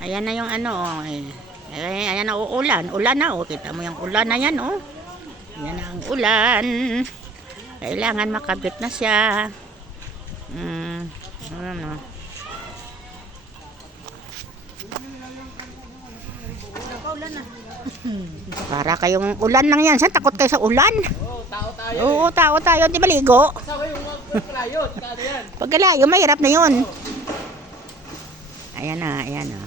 Ayan na yung ano, oh, eh. Ayan na uulan. Ulan na, oh. Kita mo yung ulan na yan, oh. Ayan na ang ulan. Kailangan makabit na siya. Ano. Ulan na. Para kayong ulan lang yan. Saan takot kayo sa ulan? Oo, tao tayo. Oo, tao tayo. Di maligo. Kasama yung pagkalayo. Ano yan? Pagkalayo, mahirap na yun. Ayan na, ayan na.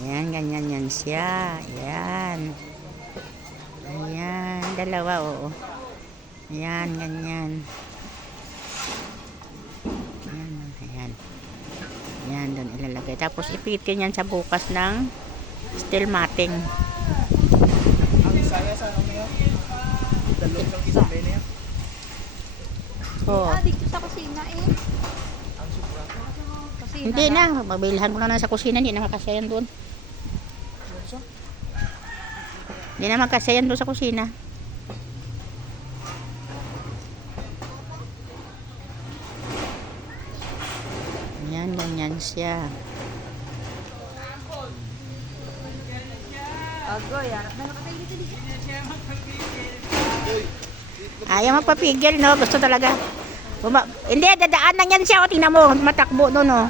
Ayan, ganyan yan siya. Ayan. Ayan, dalawa, oo. Ayan, ganyan. Ayan, ayan. Ayan, doon ilalagay. Tapos ipitin yan sa bukas ng steel matting. Ang isaya sa ano yun? Dalawang isang kisabay na yan. Oo. Dito sa kusina eh. Ang sobra. Kusina Hindi na, mabilhan ko na sa kusina. Hindi na makasyayan doon. Hindi na magkasyayan doon sa kusina. Ayan, ganyan siya. Agoy, harap na nakatayo dito dito. Ayaw magpapigil, no? Gusto talaga. Hindi, dadaanan yan siya. O, tingnan mo, matakbo doon, no?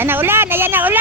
Ayan na ulan, ayan na ulan.